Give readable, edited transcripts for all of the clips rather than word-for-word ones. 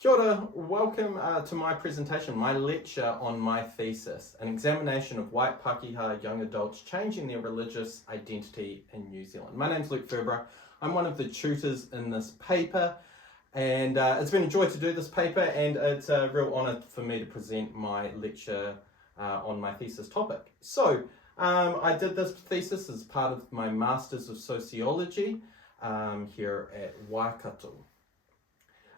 Kia ora, welcome to my presentation, my lecture on my thesis, an examination of white Pākehā young adults changing their religious identity in New Zealand. My name's Furborough. I'm one of the tutors in this paper, and it's been a joy to do this paper, and it's a real honour for me to present my lecture on my thesis topic. So, I did this thesis as part of my Masters of Sociology here at Waikato.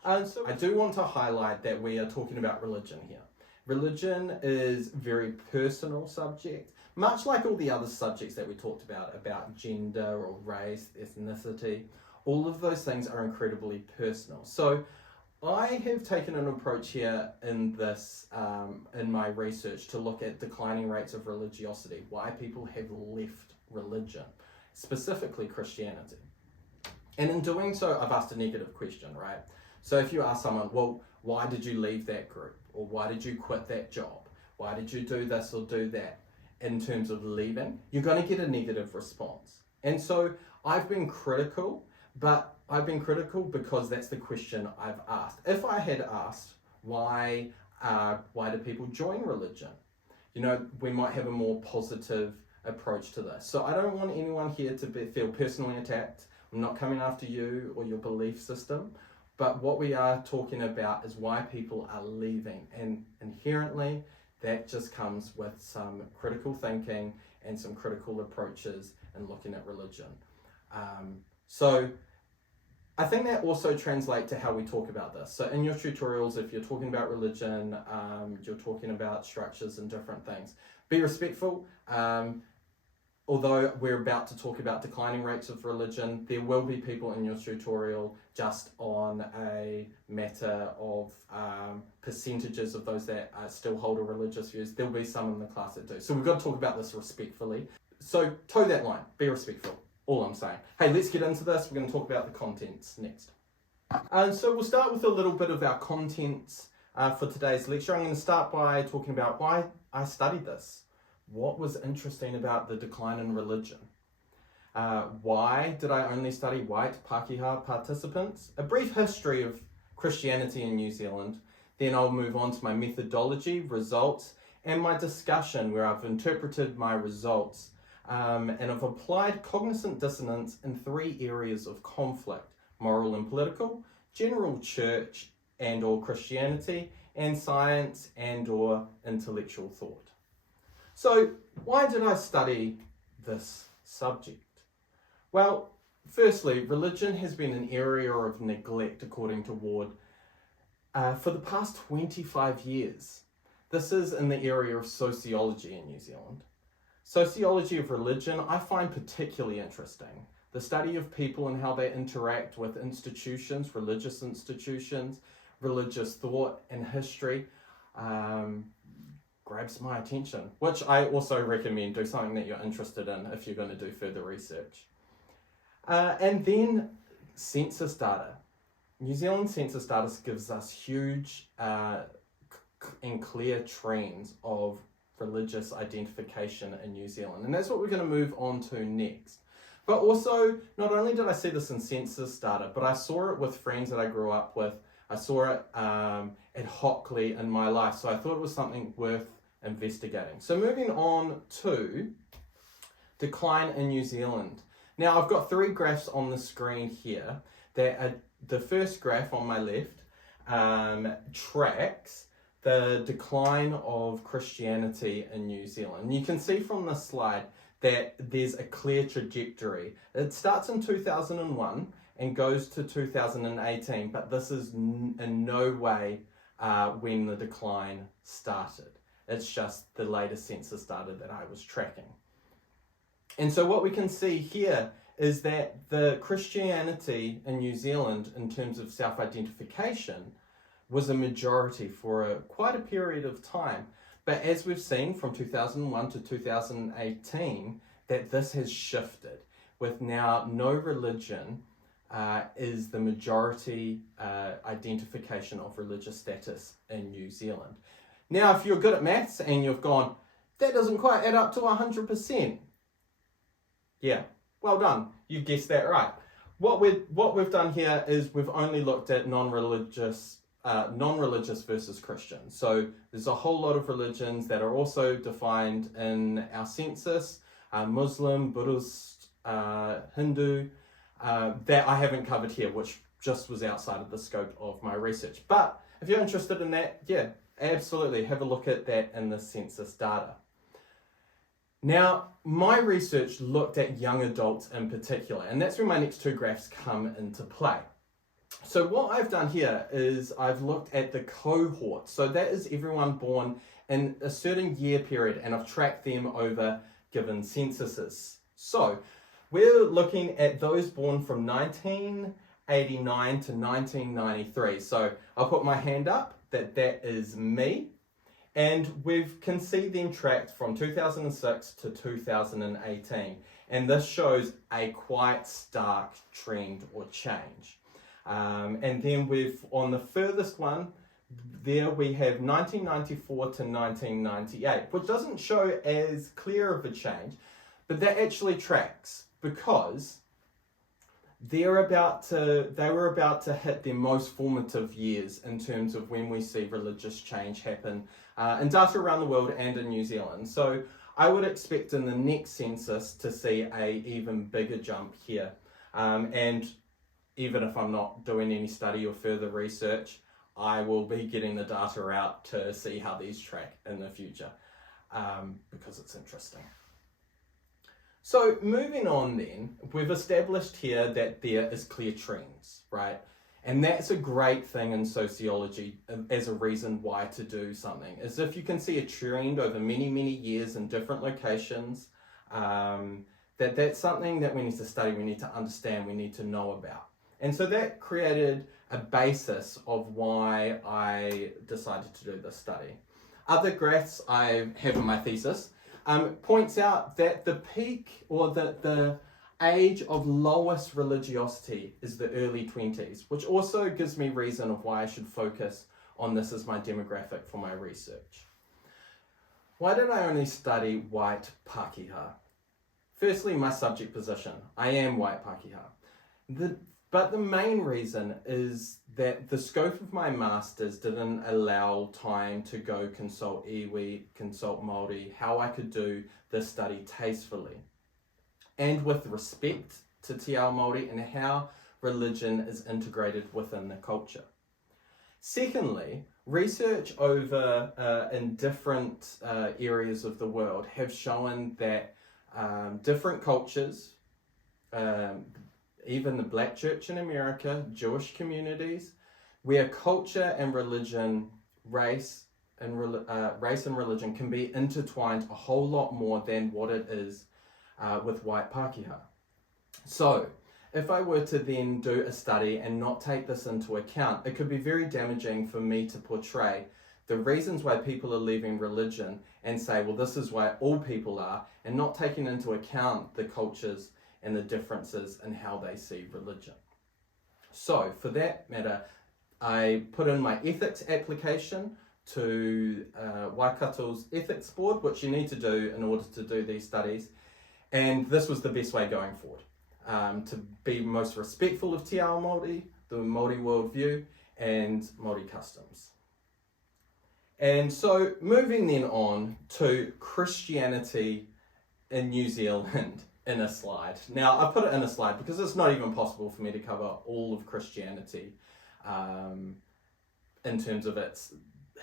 So I do want to highlight that we are talking about religion here. Religion is a very personal subject, much like all the other subjects that we talked about gender or race, ethnicity. All of those things are incredibly personal. So I have taken an approach here in this, in my research, to look at declining rates of religiosity, why people have left religion, specifically Christianity. And in doing so, I've asked a negative question, right? So if you ask someone, well, why did you leave that group? Or why did you quit that job? Why did you do this or do that? In terms of leaving, you're going to get a negative response. And so I've been critical, but I've been critical because that's the question I've asked. If I had asked, why do people join religion? You know, we might have a more positive approach to this. So I don't want anyone here to feel personally attacked. I'm not coming after you or your belief system. But what we are talking about is why people are leaving, and inherently that just comes with some critical thinking and some critical approaches in looking at religion. So I think that also translates to how we talk about this. So in your tutorials, if you're talking about religion, you're talking about structures and different things, be respectful. Although we're about to talk about declining rates of religion, there will be people in your tutorial just on a matter of percentages of those that still hold a religious views. There'll be some in the class that do. So we've got to talk about this respectfully. So toe that line, be respectful, all I'm saying. Hey, let's get into this. We're going to talk about the contents next. So we'll start with a little bit of our contents for today's lecture. I'm going to start by talking about why I studied this. What was interesting about the decline in religion? Why did I only study white Pākehā participants? A brief history of Christianity in New Zealand. Then I'll move on to my methodology, results, and my discussion where I've interpreted my results and I've applied cognizant dissonance in 3 areas of conflict: moral and political, general church and or Christianity, and science and or intellectual thought. So why did I study this subject? Well, firstly, religion has been an area of neglect, according to Ward, for the past 25 years. This is in the area of sociology in New Zealand. Sociology of religion I find particularly interesting. The study of people and how they interact with institutions, religious thought and history, grabs my attention, which I also recommend. Do something that you're interested in if you're going to do further research. And then census data. New Zealand census data gives us huge and clear trends of religious identification in New Zealand, and that's what we're going to move on to next. But also, not only did I see this in census data, but I saw it with friends that I grew up with. I saw it ad hocly in my life, so I thought it was something worth investigating. So moving on to decline in New Zealand. Now I've got 3 graphs on the screen here. The first graph on my left tracks the decline of Christianity in New Zealand. And you can see from this slide that there's a clear trajectory. It starts in 2001 and goes to 2018, but this is in no way when the decline started. It's just the latest census data that I was tracking. And so what we can see here is that the Christianity in New Zealand, in terms of self-identification, was a majority for quite a period of time. But as we've seen from 2001 to 2018, that this has shifted, with now no religion is the majority identification of religious status in New Zealand. Now, if you're good at maths and you've gone, that doesn't quite add up to 100%. Yeah, well done. You guessed that right. What we've done here is we've only looked at non-religious non-religious versus Christian. So there's a whole lot of religions that are also defined in our census, Muslim, Buddhist, Hindu, that I haven't covered here, which just was outside of the scope of my research. But if you're interested in that, yeah, absolutely, have a look at that in the census data. Now, my research looked at young adults in particular, and that's where my next two graphs come into play. So what I've done here is I've looked at the cohort. So that is everyone born in a certain year period, and I've tracked them over given censuses. So we're looking at those born from 1989 to 1993. So I'll put my hand up that is me. And we can see them tracked from 2006 to 2018. And this shows a quite stark trend or change. And then on the furthest one, there we have 1994 to 1998, which doesn't show as clear of a change, but that actually tracks because they were about to hit their most formative years in terms of when we see religious change happen in data around the world and in New Zealand. So I would expect in the next census to see a even bigger jump here. And even if I'm not doing any study or further research, I will be getting the data out to see how these track in the future, because it's interesting. So moving on then, we've established here that there is clear trends, right? And that's a great thing in sociology as a reason why to do something, is if you can see a trend over many, many years in different locations, that's something that we need to study, we need to understand, we need to know about. And so that created a basis of why I decided to do this study. Other graphs I have in my thesis points out that the peak or the age of lowest religiosity is the early 20s, which also gives me reason of why I should focus on this as my demographic for my research. Why did I only study white Pākehā? Firstly, my subject position. I am white Pākehā. But the main reason is that the scope of my master's didn't allow time to go consult iwi, consult Māori, how I could do this study tastefully and with respect to te ao Māori and how religion is integrated within the culture. Secondly, research over in different areas of the world have shown that different cultures, even the Black church in America, Jewish communities, where culture and religion, race and religion can be intertwined a whole lot more than what it is with white Pākehā. So, if I were to then do a study and not take this into account, it could be very damaging for me to portray the reasons why people are leaving religion and say, well, this is why all people are, and not taking into account the cultures and the differences in how they see religion. So for that matter, I put in my ethics application to Waikato's ethics board, which you need to do in order to do these studies. And this was the best way going forward, to be most respectful of te ao Māori, the Māori worldview, and Māori customs. And so moving then on to Christianity in New Zealand in a slide. Now, I put it in a slide because it's not even possible for me to cover all of Christianity in terms of its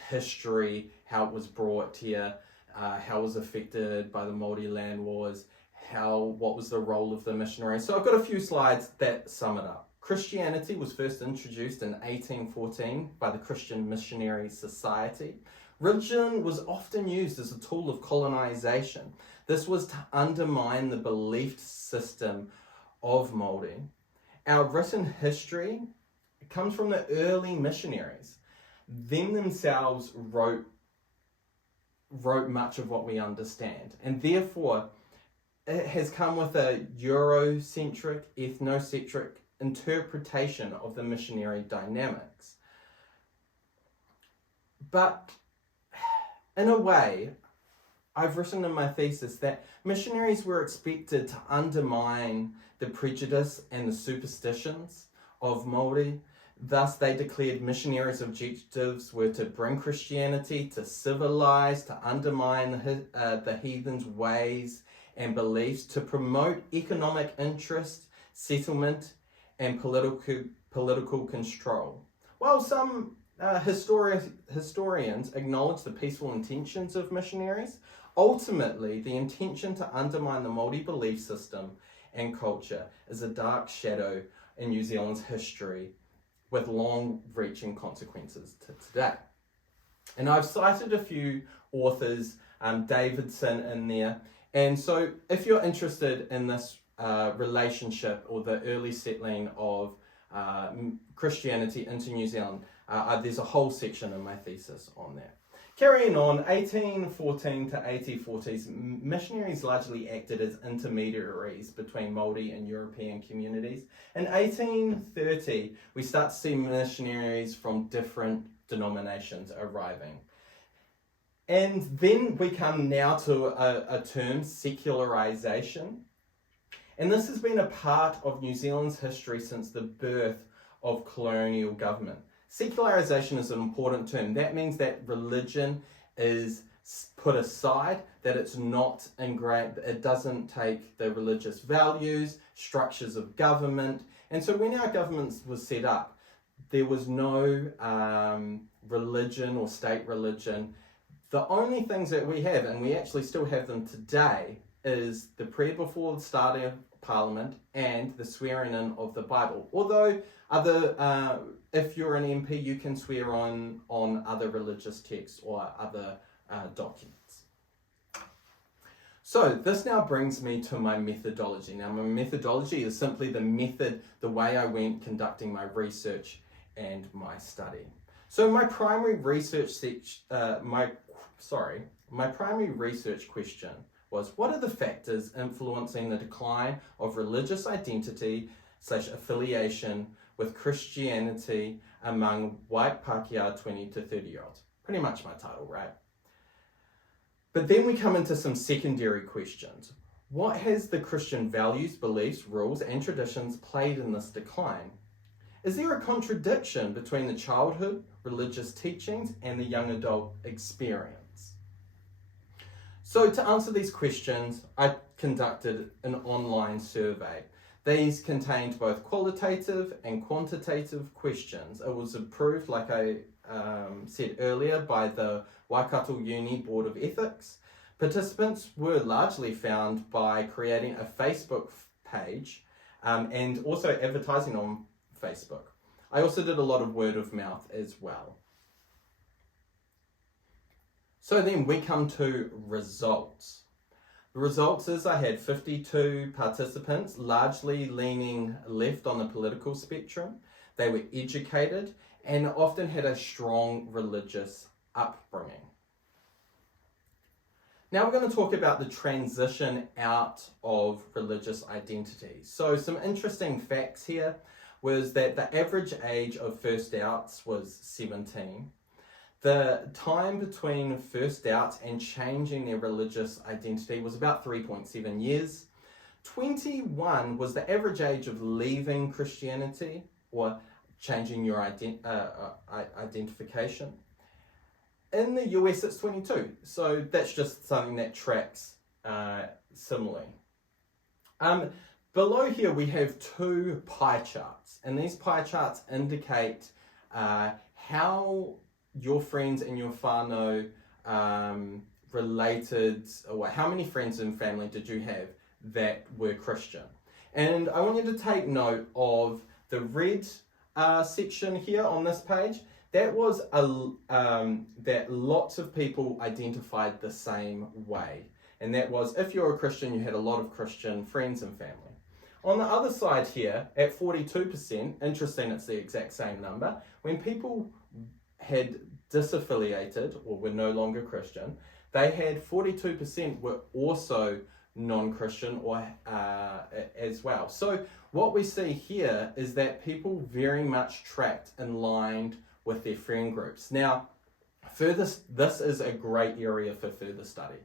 history, how it was brought here, how it was affected by the Māori land wars, what was the role of the missionaries. So I've got a few slides that sum it up. Christianity was first introduced in 1814 by the Christian Missionary Society. Religion was often used as a tool of colonization. This was to undermine the belief system of Māori. Our written history comes from the early missionaries. Them themselves wrote much of what we understand, and therefore it has come with a Eurocentric, ethnocentric interpretation of the missionary dynamics. But in a way, I've written in my thesis that missionaries were expected to undermine the prejudice and the superstitions of Māori. Thus, they declared missionaries' objectives were to bring Christianity, to civilize, to undermine the heathens' ways and beliefs, to promote economic interest, settlement, and political control. While some historians acknowledge the peaceful intentions of missionaries, ultimately the intention to undermine the Māori belief system and culture is a dark shadow in New Zealand's history, with long-reaching consequences to today. And I've cited a few authors, Davidson in there, and so if you're interested in this relationship or the early settling of Christianity into New Zealand, there's a whole section in my thesis on that. Carrying on, 1814 to 1840s, missionaries largely acted as intermediaries between Māori and European communities. In 1830, we start to see missionaries from different denominations arriving. And then we come now to a term, secularization. And this has been a part of New Zealand's history since the birth of colonial government. Secularization is an important term. That means that religion is put aside, that it's not ingrained, it doesn't take the religious values, structures of government. And so when our government was set up, there was no religion or state religion. The only things that we have, and we actually still have them today, is the prayer before the start of Parliament and the swearing in of the Bible. Although if you're an MP, you can swear on other religious texts or other documents. So this now brings me to my methodology. Now my methodology is simply the method, the way I went conducting my research and my study. So my primary research my primary research question was, what are the factors influencing the decline of religious identity / affiliation with Christianity among white Pākehā 20 to 30-year-olds? Pretty much my title, right? But then we come into some secondary questions. What has the Christian values, beliefs, rules, and traditions played in this decline? Is there a contradiction between the childhood religious teachings and the young adult experience? So to answer these questions, I conducted an online survey. These contained both qualitative and quantitative questions. It was approved, like I said earlier, by the Waikato Uni Board of Ethics. Participants were largely found by creating a Facebook page and also advertising on Facebook. I also did a lot of word of mouth as well. So then we come to results. The results is I had 52 participants, largely leaning left on the political spectrum. They were educated and often had a strong religious upbringing. Now we're going to talk about the transition out of religious identity. So some interesting facts here was that the average age of first outs was 17. The time between first outs and changing their religious identity was about 3.7 years. 21 was the average age of leaving Christianity or changing your identification. In the US, it's 22. So that's just something that tracks similarly. Below here, we have two pie charts. And these pie charts indicate how your friends and your whānau related, or how many friends and family did you have that were Christian. And I want you to take note of the red section here on this page. That was that lots of people identified the same way. And that was, if you're a Christian, you had a lot of Christian friends and family. On the other side here, at 42%, interesting, it's the exact same number, when people had disaffiliated or were no longer Christian, they had 42% were also non-Christian or as well. So what we see here is that people very much tracked and lined with their friend groups. Now, this is a great area for further study,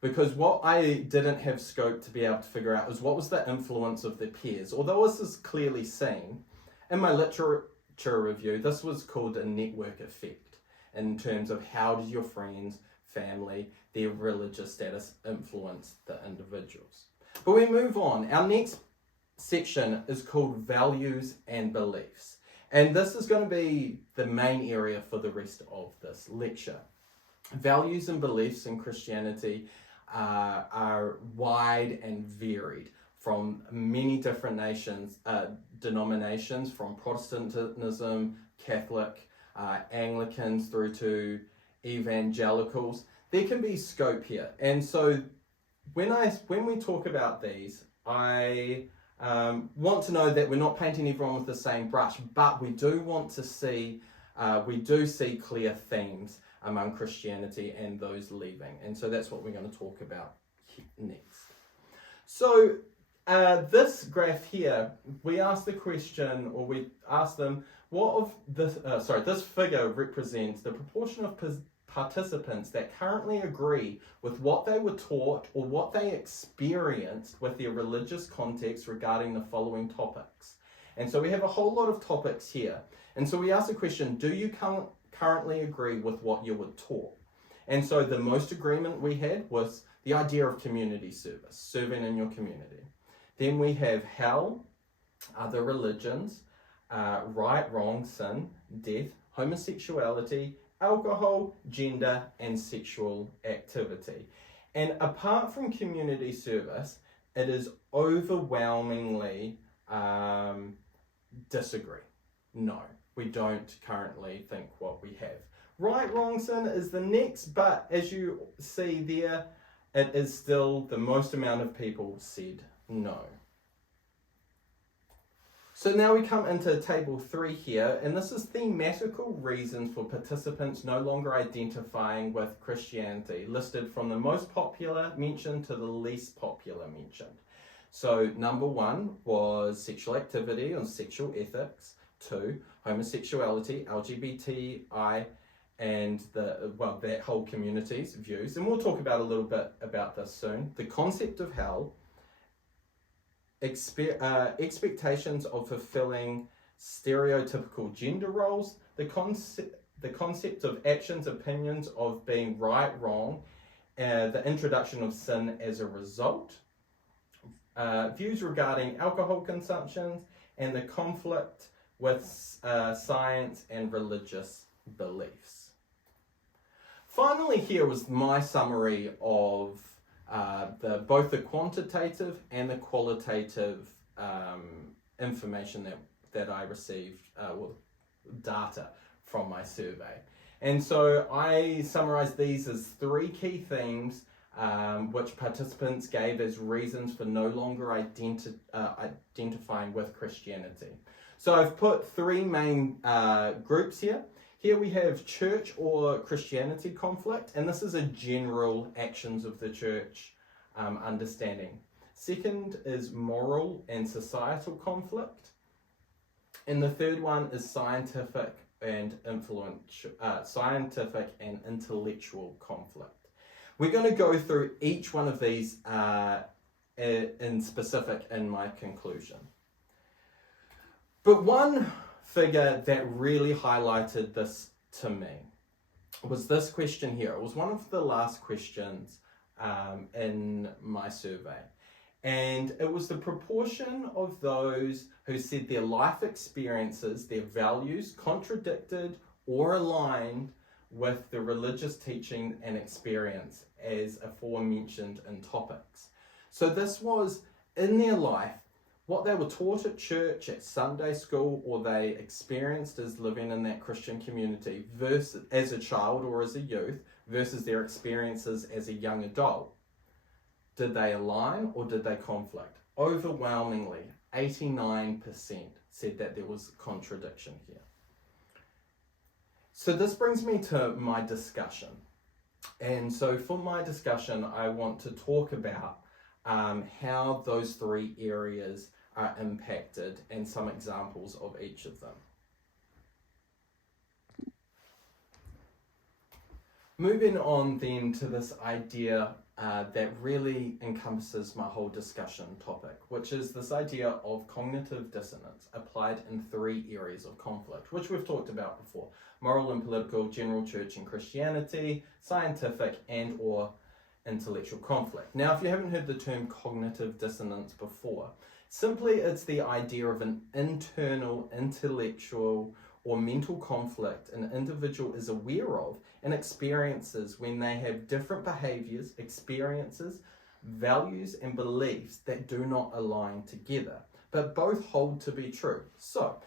because what I didn't have scope to be able to figure out is what was the influence of the peers. Although this is clearly seen, in my literature literature review, this was called a network effect in terms of how does your friends, family, their religious status influence the individuals. But we move on. Our next section is called values and beliefs. And this is going to be the main area for the rest of this lecture. Values and beliefs in Christianity are wide and varied from many different denominations, from Protestantism, Catholic, Anglicans through to evangelicals. There can be scope here. And so when we talk about these, I want to know that we're not painting everyone with the same brush, but we do want to see, we do see clear themes among Christianity and those leaving. And so that's what we're going to talk about next. So this graph here, we asked the question, or we asked them, what of this, this figure represents the proportion of participants that currently agree with what they were taught or what they experienced with their religious context regarding the following topics. And so we have a whole lot of topics here. And so we asked the question, do you currently agree with what you were taught? And so the most agreement we had was the idea of community service, serving in your community. Then we have hell, other religions, right, wrong, sin, death, homosexuality, alcohol, gender, and sexual activity. And apart from community service, it is overwhelmingly disagree. No, we don't currently think what we have. Right, wrong, sin is the next, but as you see there, it is still the most amount of people said no. So now we come into table 3 here, and this is thematical reasons for participants no longer identifying with Christianity, listed from the most popular mentioned to the least popular mentioned. So number 1 was sexual activity or sexual ethics. 2, homosexuality, LGBTI, and that whole community's views. And we'll talk about a little bit about this soon. The concept of hell, expectations of fulfilling stereotypical gender roles, the concept of actions, opinions of being right, wrong, the introduction of sin as a result, views regarding alcohol consumption, and the conflict with science and religious beliefs. Finally, here was my summary of both the quantitative and the qualitative information that I received, data from my survey. And so I summarized these as 3 key themes which participants gave as reasons for no longer identifying with Christianity. So I've put 3 main groups here. Here we have church or Christianity conflict, and this is a general actions of the church understanding. Second is moral and societal conflict. And the third one is scientific and intellectual conflict. We're going to go through each one of these in specific in my conclusion. But one figure that really highlighted this to me was this question here. It was one of the last questions in my survey. And it was the proportion of those who said their life experiences, their values, contradicted or aligned with the religious teaching and experience as aforementioned in topics. So this was in their life, what they were taught at church, at Sunday school, or they experienced as living in that Christian community versus as a child or as a youth versus their experiences as a young adult. Did they align or did they conflict? Overwhelmingly, 89% said that there was contradiction here. So this brings me to my discussion. And so for my discussion, I want to talk about how those 3 areas are impacted and some examples of each of them. Moving on then to this idea that really encompasses my whole discussion topic, which is this idea of cognitive dissonance applied in 3 areas of conflict, which we've talked about before: moral and political, general church and Christianity, scientific and or intellectual conflict. Now, if you haven't heard the term cognitive dissonance before, simply it's the idea of an internal, intellectual or mental conflict an individual is aware of and experiences when they have different behaviors, experiences, values and beliefs that do not align together, but both hold to be true. So,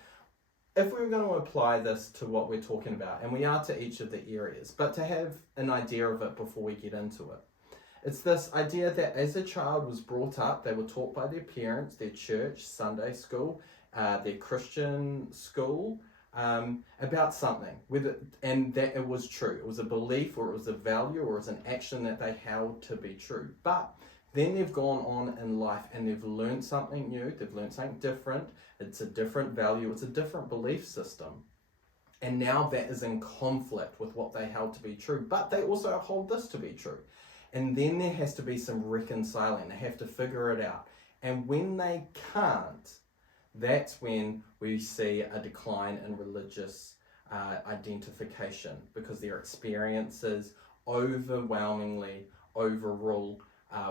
if we were going to apply this to what we're talking about, and we are to each of the areas, but to have an idea of it before we get into it, it's this idea that as a child was brought up, they were taught by their parents, their church, Sunday school, their Christian school, about something, and that it was true. It was a belief, or it was a value, or it was an action that they held to be true. But then they've gone on in life and they've learned something new, they've learned something different, it's a different value, it's a different belief system. And now that is in conflict with what they held to be true, but they also hold this to be true. And then there has to be some reconciling. They have to figure it out. And when they can't, that's when we see a decline in religious identification, because their experiences overwhelmingly overrule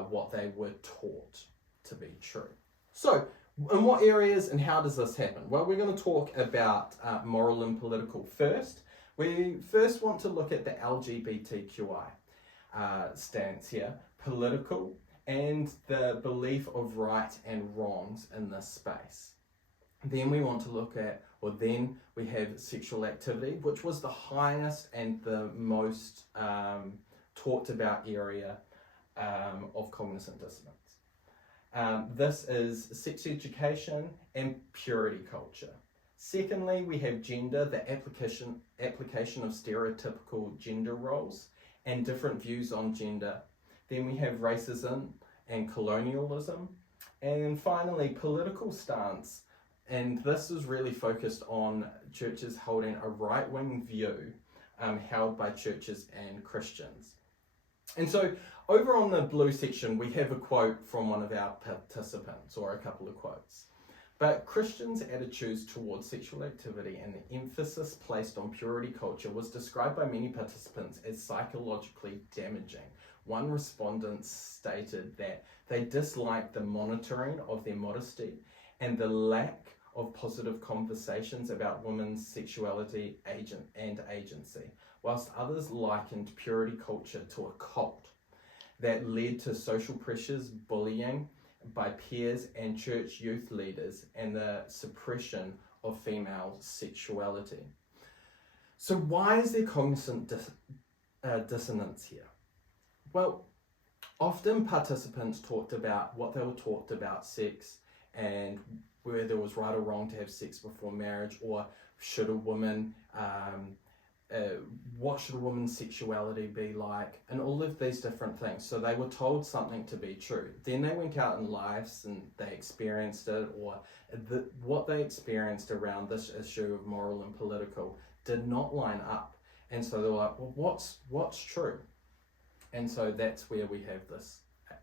what they were taught to be true. So, in what areas and how does this happen? Well, we're going to talk about moral and political first. We first want to look at the LGBTQI stance here, political, and the belief of right and wrongs in this space. Then we want to look at, or then we have sexual activity, which was the highest and the most talked about area of cognizant dissonance. This is sex education and purity culture. Secondly, we have gender, the application of stereotypical gender roles and different views on gender. Then we have racism and colonialism. And finally, political stance. And this is really focused on churches holding a right-wing view held by churches and Christians. And so over on the blue section, we have a quote from one of our participants, or a couple of quotes. But Christians' attitudes towards sexual activity and the emphasis placed on purity culture was described by many participants as psychologically damaging. One respondent stated that they disliked the monitoring of their modesty and the lack of positive conversations about women's sexuality and agency, whilst others likened purity culture to a cult that led to social pressures, bullying by peers and church youth leaders, and the suppression of female sexuality. So why is there cognizant dissonance here? Well, often participants talked about what they were taught about sex and whether it was right or wrong to have sex before marriage, or should a woman, what should a woman's sexuality be like, and all of these different things. So they were told something to be true. Then they went out in lives and they experienced it, or what they experienced around this issue of moral and political did not line up. And so they're like, well, what's true? And so that's where we have this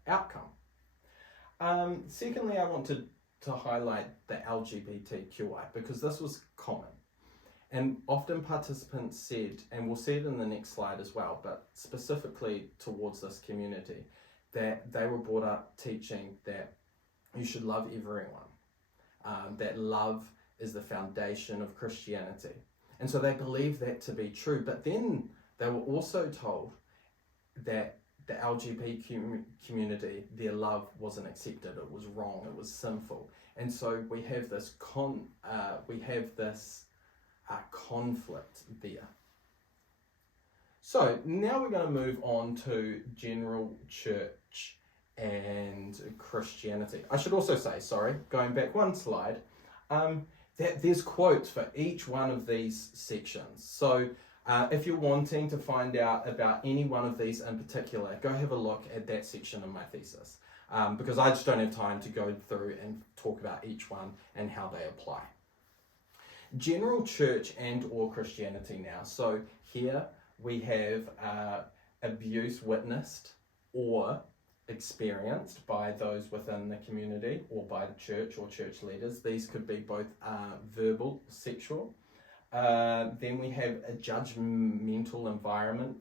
outcome. Secondly, I want to highlight the LGBTQI, because this was common. And often participants said, and we'll see it in the next slide as well, but specifically towards this community, that they were brought up teaching that you should love everyone, that love is the foundation of Christianity. And so they believed that to be true, but then they were also told that the LGBT community, their love wasn't accepted, it was wrong, it was sinful. And so we have this conflict there. So now we're going to move on to general church and Christianity. I should also say, going back one slide, that there's quotes for each one of these sections. So if you're wanting to find out about any one of these in particular, go have a look at that section in my thesis, because I just don't have time to go through and talk about each one and how they apply. General church and or Christianity now. So here we have abuse witnessed or experienced by those within the community or by the church or church leaders. These could be both verbal, sexual. Then we have a judgmental environment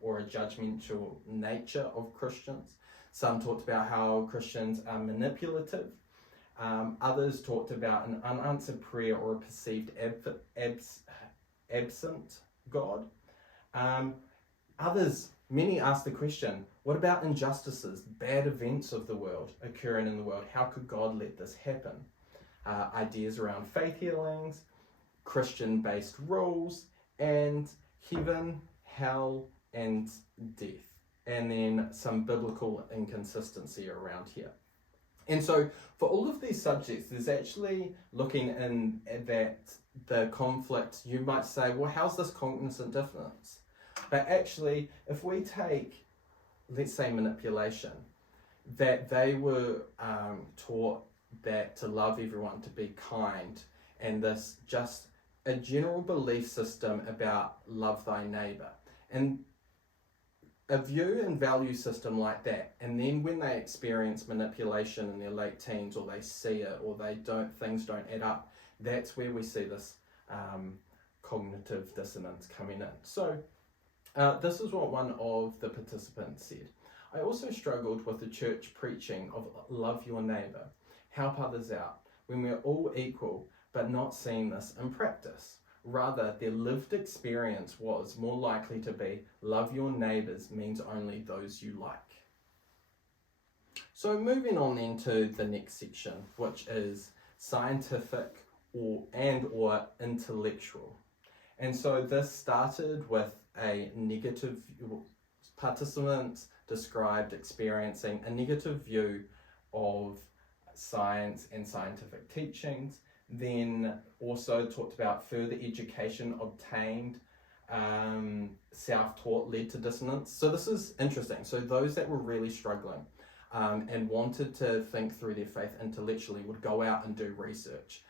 or a judgmental nature of Christians. Some talked about how Christians are manipulative. Others talked about an unanswered prayer or a perceived absent God. Many asked the question, what about injustices, bad events of the world occurring in the world? How could God let this happen? Ideas around faith healings, Christian-based rules, and heaven, hell, and death. And then some biblical inconsistency around here. And so for all of these subjects, there's actually looking in at the conflict. You might say, well, how's this cognizant dissonance? But actually, if we take, let's say, manipulation, that they were taught that to love everyone, to be kind, and this just a general belief system about love thy neighbour. And a view and value system like that, and then when they experience manipulation in their late teens, or they see it, or things don't add up, that's where we see this cognitive dissonance coming in. So this is what one of the participants said. I also struggled with the church preaching of love your neighbour, help others out, when we're all equal, but not seeing this in practice. Rather, their lived experience was more likely to be love your neighbours means only those you like. So moving on then to the next section, which is scientific or intellectual. And so this started with a negative, participants described experiencing a negative view of science and scientific teachings. Then also talked about further education obtained, self-taught led to dissonance. So this is interesting. So those that were really struggling and wanted to think through their faith intellectually would go out and do research.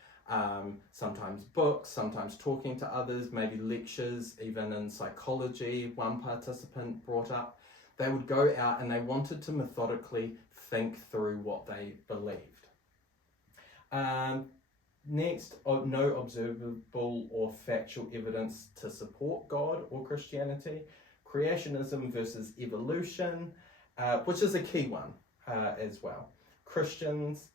Sometimes books, sometimes talking to others, maybe lectures, even in psychology, one participant brought up. They would go out and they wanted to methodically think through what they believed. Next, no observable or factual evidence to support God or Christianity. Creationism versus evolution, which is a key one as well. Questions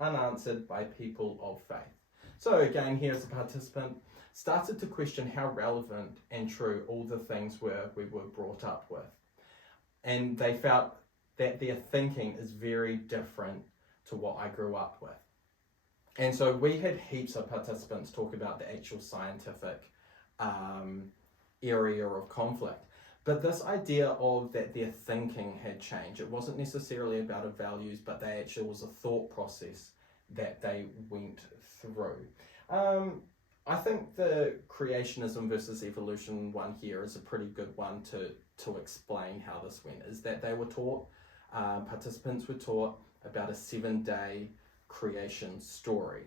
unanswered by people of faith. So again, here's a participant started to question how relevant and true all the things we were brought up with. And they felt that their thinking is very different to what I grew up with. And so we had heaps of participants talk about the actual scientific area of conflict. But this idea of that their thinking had changed, it wasn't necessarily about a values, but they actually was a thought process that they went through. I think the creationism versus evolution one here is a pretty good one to explain how this went, is that they were taught, participants were taught about a 7-day creation story.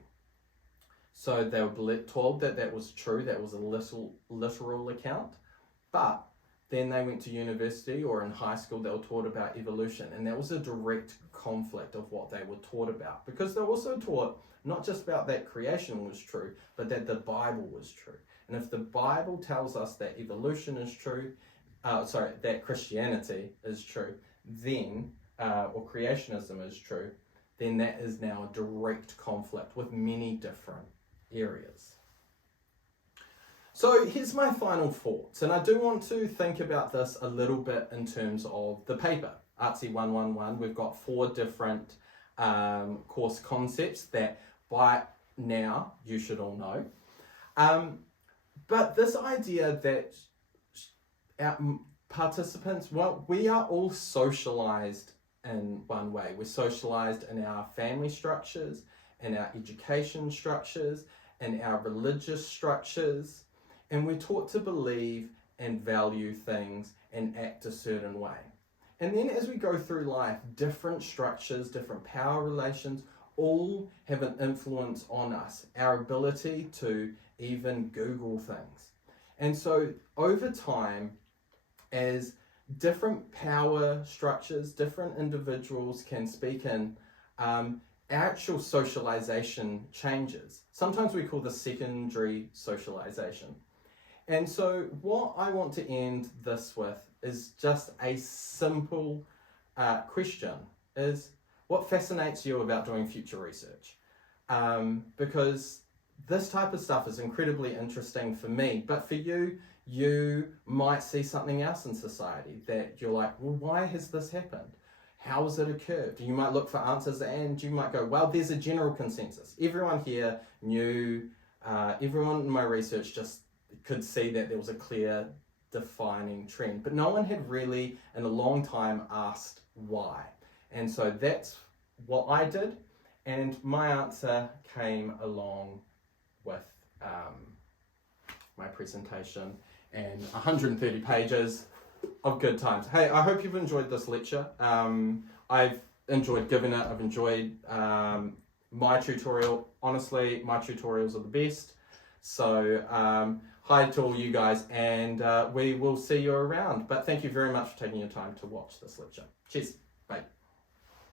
So they were told that that was true, that was a literal account, but then they went to university or in high school, they were taught about evolution, and that was a direct conflict of what they were taught about, because they were also taught not just about that creation was true, but that the Bible was true. And if the Bible tells us that evolution is true, that Christianity is true, then, or creationism is true, then that is now a direct conflict with many different areas. So here's my final thoughts, and I do want to think about this a little bit in terms of the paper, ARTSC 111. We've got 4 different course concepts that by now you should all know. But this idea that our participants, well, we are all socialized in one way. We're socialized in our family structures, in our education structures, in our religious structures, and we're taught to believe and value things and act a certain way. And then as we go through life, different structures, different power relations, all have an influence on us, our ability to even Google things. And so over time, as different power structures, different individuals can speak in, actual socialization changes. Sometimes we call this secondary socialization. And so what I want to end this with is just a simple question, is what fascinates you about doing future research? Because this type of stuff is incredibly interesting for me, but for you, you might see something else in society that you're like, well, why has this happened? How has it occurred? You might look for answers and you might go, well, there's a general consensus. Everyone here knew, everyone in my research just could see that there was a clear defining trend, but no one had really in a long time asked why. And so that's what I did, and my answer came along with my presentation and 130 pages of good times. Hey, I hope you've enjoyed this lecture. I've enjoyed giving it. I've enjoyed my tutorial. Honestly, my tutorials are the best. So hi to all you guys, and we will see you around. But thank you very much for taking your time to watch this lecture. Cheers. Bye.